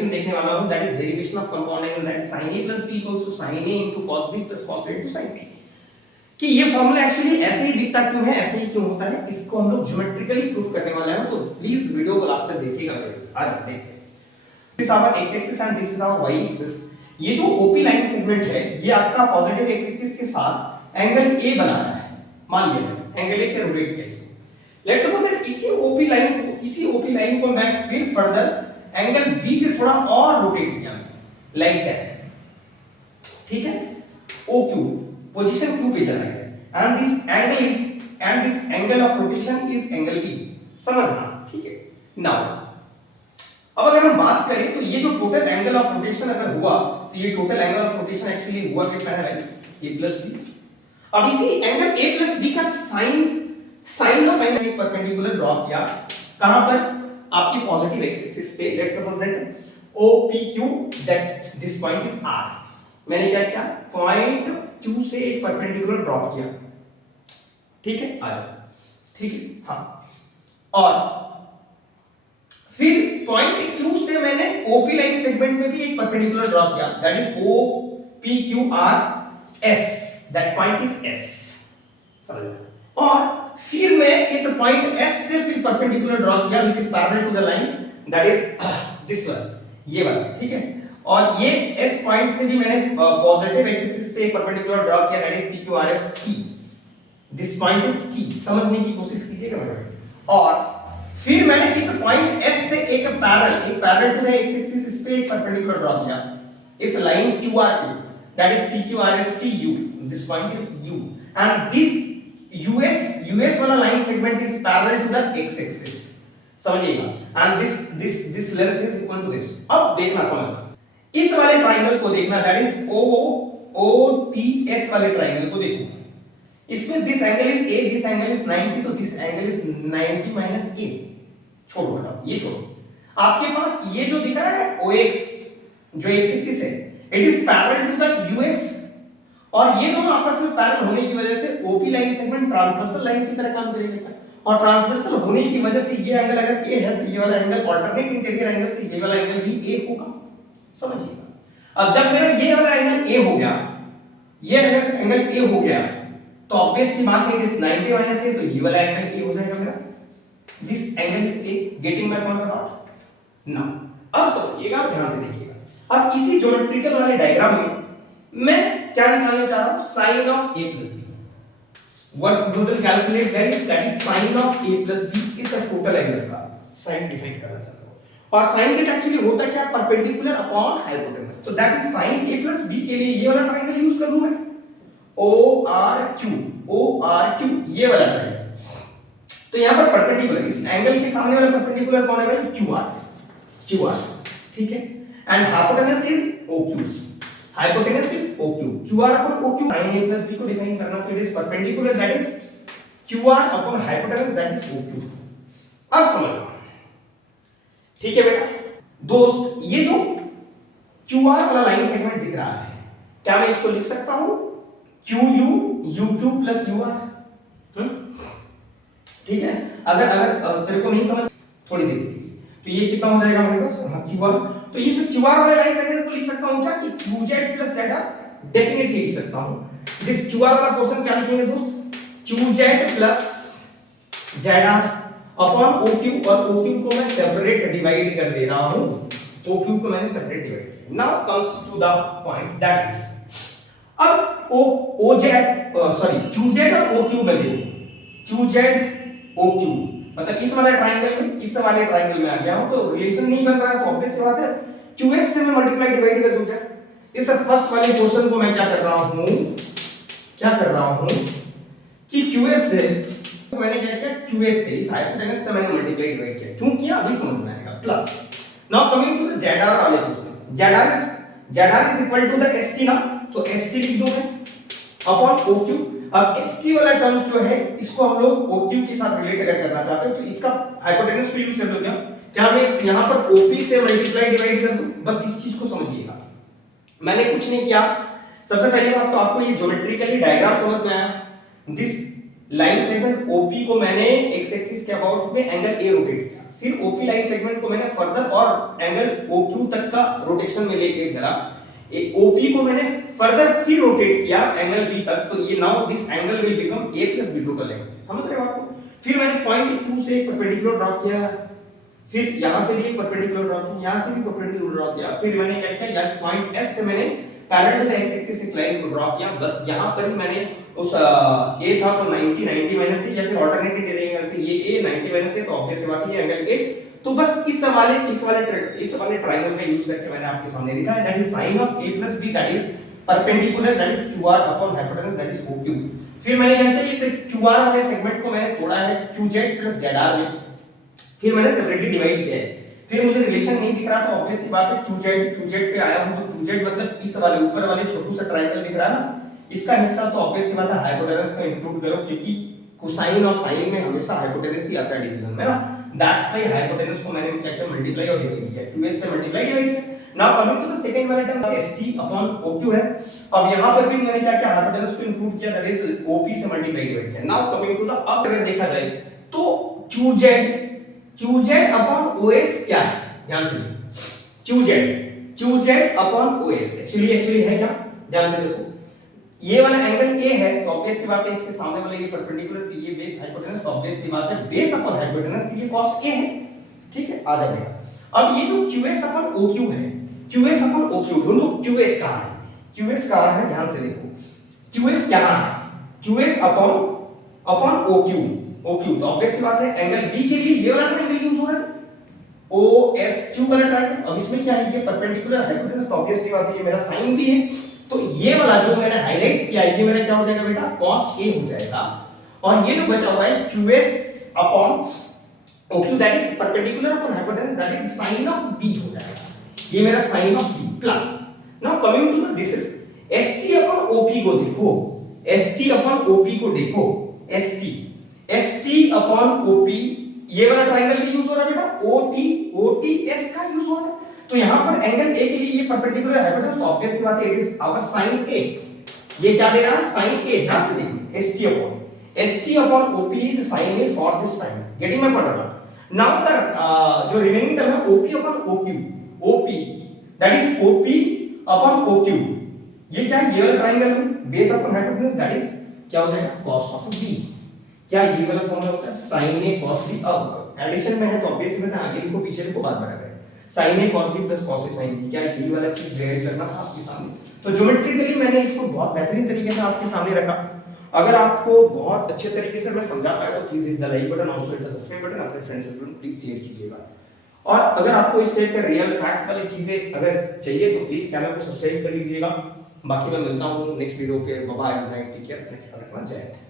Derivation देखने वाला हूं, that is derivation of compound angle, that is sin a plus b equals to sin a into cos b plus cos a into sin b। कि ये formula actually ऐसे ही दिखता क्यों है, ऐसे ही क्यों होता है, इसको हम लोग ज्योमेट्रिकली प्रूफ करने वाले हैं, तो प्लीज वीडियो को लास्ट तक देखिएगा। आज देखते हैं, this is our x axis and this is our y axis. ये जो OP लाइन सेगमेंट है ये आपका पॉजिटिव x एक्सिस के साथ एंगल A बना रहा है, मान लिया एंगल A से रोटेट किया इसको। लेट्स सपोज दैट इसी OP लाइन को मैं फिर फर्दर एंगल B से थोड़ा और रोटेट किया लाइक दैट, ठीक है, OQ पोजीशन Q पे चला गया and this angle of rotation is angle B, समझना, ठीक है। नाउ अब अगर हम बात करें तो ये जो टोटल एंगल ऑफ रोटेशन अगर हुआ तो ये total angle of rotation actually हुआ कितना है भाई, a प्लस b। अब इसी एंगल a प्लस b का साइन ऑफ एंगल एक परपेंडिकुलर ड्रॉ किया, कहां पर, आपकी पॉजिटिव x एक्सिस पे। Let's suppose that OPQ that this point is r। मैंने क्या किया, पॉइंट Q से एक परपेंडिकुलर ड्रॉप किया, ठीक है, आ जाओ, ठीक है, हाँ। और फिर पॉइंट Q से मैंने OP लाइन सेगमेंट में भी एक परपेंडिकुलर ड्रॉ किया, that is OPQRS, that point is S, समझ। और फिर मैं इस पॉइंट S से फिर परपेंडिकुलर ड्रॉ किया which is parallel to the line, that is this one, ये वाला, ठीक है। और ये S पॉइंट से भी मैंने पॉजिटिव x एक्सिस पे एक परपेंडिकुलर ड्रॉ किया, that is PQRS T, this point is T, समझने की कोशिश कीजिएगा बेटा। और फिर मैंने इस पॉइंट S से एक parallel to the x axis इस पे एक परपेंडिकुलर ड्रॉ किया इस लाइन QR पे, that is PQRSTU, this point is U and this US वाला line segment is parallel to the x axis, समझिएगा, and this length is equal to this. अब देखना, समझना, इस वाले ट्रायंगल को देखना, दैट इज OTS वाले ट्रायंगल को देखो, इसमें this angle is A, this angle is 90, तो this angle is 90 minus A, छोड़ो हटाओ, ये छोड़ो। आपके पास ये जो दिख रहा है OX जो x एक्सिस है, it is parallel to the US, और ये दोनों आपस में पैरेलल होने की वजह से OP line segment transversal line की तरह काम करेगा, और ट्रांसवर्सल होने की वजह से ये एंगल अगर A है तो ये वाला एंगल अल्टरनेट इंटीरियर एंगल से ये वाला एंगल भी A होगा, समझिएगा। अब जब मेरा ये वाला एंगल A हो गया, ये अगर एंगल A हो गया तो ऑब्वियस सी बात है कि 90 माइनस A, तो ये वाला एंगल A हो जाएगा मेरा, this angle is A, getting my point और नॉट। नाउ अब समझिएगा, ध्यान से देखिएगा। अब इसी ज्योमेट्रिकल वाले डायग्राम में मैं क्या निकालने चाह रहा हूं, sin of A plus B, what we will calculate guys, that is sin of A plus B is a total angle का sin डिफाइन करना चाहता हूं। और sin गेट एक्चुअली होता क्या, परपेंडिकुलर अपॉन हाइपोटेनस, तो that is sin A plus B के लिए ये वाला ट्रायंगल यूज कर लूं मैं, ORQ, ये वाला ट्रायंगल। तो यहां पर परपेंडिकुलर, इस एंगल के सामने वाला परपेंडिकुलर कौन है भाई, QR, ठीक है, and hypotenuse is OQ, QR upon OQ, sin A plus B को डिफाइन करना, तो it is perpendicular, that is QR upon hypotenuse, that is OQ। अब समझो, ठीक है बेटा। दोस्त, ये जो QR वाला लाइन सेगमेंट दिख रहा है, क्या मैं इसको लिख सकता हूं QU UQ प्लस UR, ठीक है। अगर तेरे को नहीं समझ, थोड़ी देर के लिए, तो ये कितना हो जाएगा मेरे पास, हाँ QR, तो इस QR वाले लाइन सेगमेंट को लिख सकता हूं क्या कि QZ प्लस ZR, डेफिनेटली लिख सकता हूं। दिस QR वाला पोर्शन क्या लिखेंगे दोस्त, QZ plus ZR upon OQ, और OQ को मैं सेपरेट डिवाइड कर दे रहा हूं, OQ को मैंने सेपरेट डिवाइड किया। Now comes to the point, that is अब QZ और OQ में देखो, QZ OQ मतलब इस वाले ट्रायंगल में इस वाले ट्रायंगल में आ गया हूं, तो रिलेशन नहीं बन रहा है, तो ऑब्वियस सी बात है QS से मैं मल्टीप्लाई डिवाइड कर दूं क्या, इस फर्स्ट वाले पोर्शन को मैं क्या कर रहा हूं कि QS से मैंने क्या किया, QS से इस हाइपोटेनस से मैंने मल्टीप्लाई डिवाइड किया, क्यों किया अभी समझ में आएगा। Plus now coming to the ZR वाले portion, ZR is equal to the ST ना, तो ST लिख दो मैं अपॉन OQ। अब ST वाला टर्म्स जो है इसको हम लोग OQ के साथ रिलेट अगर करना चाहते हो तो इसका हाइपोटेनस को यूज कर दो क्या मैं यहां पर OP से मल्टीप्लाई डिवाइड कर दूं, बस इस चीज को समझिएगा। मैंने कुछ नहीं किया, सबसे पहली बात तो आपको ये ज्योमेट्रिकली डायग्राम समझ में आया। दिस लाइन सेगमेंट OP को मैंने x एक्सिस के अबाउट में एंगल A रोटेट किया, फिर ओपी लाइन सेगमेंट को मैंने फर्दर और एंगल ओक्यू तक का रोटेशन में लेके चला, ओपी को मैंने फर्दर फिर रोटेट किया एंगल बी तक, तो ये now this angle will become A plus B to का लेंगे, समझ रहे हो आपको। फिर मैंने पॉइंट क्यू से एक परपेंडिकुलर ड्रॉ किया, फिर यहां से भी एक परपेंडिकुलर ड्रॉ किया, यहां से भी परपेंडिकुलर ड्रॉ किया, फिर मैंने क्या किया, यस पॉइंट एस से मैंने parallel to the x axis एक लाइन को ड्रॉ किया, बस यहां पर ही मैंने उस ए था तो 90 माइनस से, या फिर अल्टरनेटिव ले लेंगे से ये ए 90 माइनस से, तो ऑब्वियस बात है ये एंगल ए। तो बस इस वाले ट्रायंगल का यूज करके मैंने आपके सामने लिखा है, that is sin of a plus b, that is perpendicular, that is qr upon hypotenuse, that is oq। फिर मैंने क्या किया, इस qr वाले सेगमेंट को मैंने तोड़ा है qz plus zr में, फिर मैंने सेपरेटली डिवाइड किया है। फिर मुझे रिलेशन नहीं दिख रहा, तो ऑब्वियस सी बात है qz पे आया हूं, तो qz मतलब इस वाले ऊपर वाले छोटू सा ट्रायंगल दिख रहा है ना, इसका हिस्सा तो ऑब्वियस सी बात है हाइपोटेनस को इंक्लूड करो, क्योंकि कोसाइन और साइन में हमेशा हाइपोटेनस ही आता है डिवीजन में ना, दैट्स व्हाई हाइपोटेनस को मैंने क्या किया, मल्टीप्लाई और डिवाइड किया, qs से मल्टीप्लाई डिवाइड किया। Now coming to the second वाला टर्म st अपॉन oq है, अब यहां पर भी मैंने क्या किया, हाइपोटेनस को इंक्लूड किया, दैट इज op से मल्टीप्लाई डिवाइड किया। नाउ कमिंग टू द, अब अगर देखा जाए तो qz अपॉन os क्या है, ध्यान से qz अपॉन os एक्चुअली है क्या, ध्यान से देखो, ये वाला एंगल a है, तो ऑब्वियस सी बात है इसके सामने वाला ये परपेंडिकुलर, तो ये बेस हाइपोटेनस, तो ऑब्वियस सी बात है बेस अपॉन हाइपोटेनस, तो ये cos a है, ठीक है, आ जाएगा। अब ये जो qs अपॉन oq है, qs अपॉन oq, ढूंढो qs कहां है, qs कहां है, ध्यान से देखो, qs कहां है, qs अपॉन oq, तो ऑब्वियस सी बात है एंगल b के लिए ये वाला ट्रायंगल यूज हो रहा है, OSQ वाला ट्रायंगल। अब इसमें क्या है, ये परपेंडिकुलर हाइपोटेनस, तो ऑब्वियस सी बात है ये मेरा sin b है, तो ये वाला जो मैंने हाईलाइट किया ये मेरा क्या हो जाएगा बेटा, cos a हो जाएगा, और ये जो बचा हुआ है qs upon oq, that is perpendicular upon hypotenuse, that is sin of b हो जाएगा, ये मेरा sin of b plus. Now coming to the this is st upon op को देखो, st अपॉन op को देखो, st अपॉन op, ये वाला ट्रायंगल का यूज हो रहा है बेटा, ots का यूज हो रहा है, तो यहां पर एंगल a के लिए ये परपेंडिकुलर हाइपोटेनस, तो ऑब्वियस सी बात है it is our sin a, ये क्या दे रहा है, sin a, ध्यान से देखिए st upon op is sin a for this time, getting my point. Now the जो रिमेनिंग टर्म है op upon oq, that is op upon oq, ये क्या है, ये वाला ट्रायंगल में base upon hypotenuse, that is क्या हो जाएगा, cos ऑफ b, क्या ये वाला फॉर्मूला होता है sin a cos b, अब एडिशन में है तो ऑब्वियस में आगे लिखो पीछे लिखो बात बराबर है, sin a cos b plus cos a sin b, क्या यही वाला चीज डेराइव करना था आपके सामने, तो ज्योमेट्रिकली मैंने इसको बहुत बेहतरीन तरीके से आपके सामने रखा। अगर आपको बहुत अच्छे तरीके से मैं समझा पाया तो please hit the like button, also hit the subscribe button, अपने फ्रेंड्स सर्कल में प्लीज शेयर कीजिएगा, और अगर आपको इस टाइप के रियल फैक्ट वाली चीजें अगर चाहिए तो प्लीज चैनल को सब्सक्राइब कर लीजिएगा। बाकी मैं मिलता हूँ नेक्स्ट वीडियो पे, बाय बाय, टेक केयर, ख्याल रखना, जय हिंद।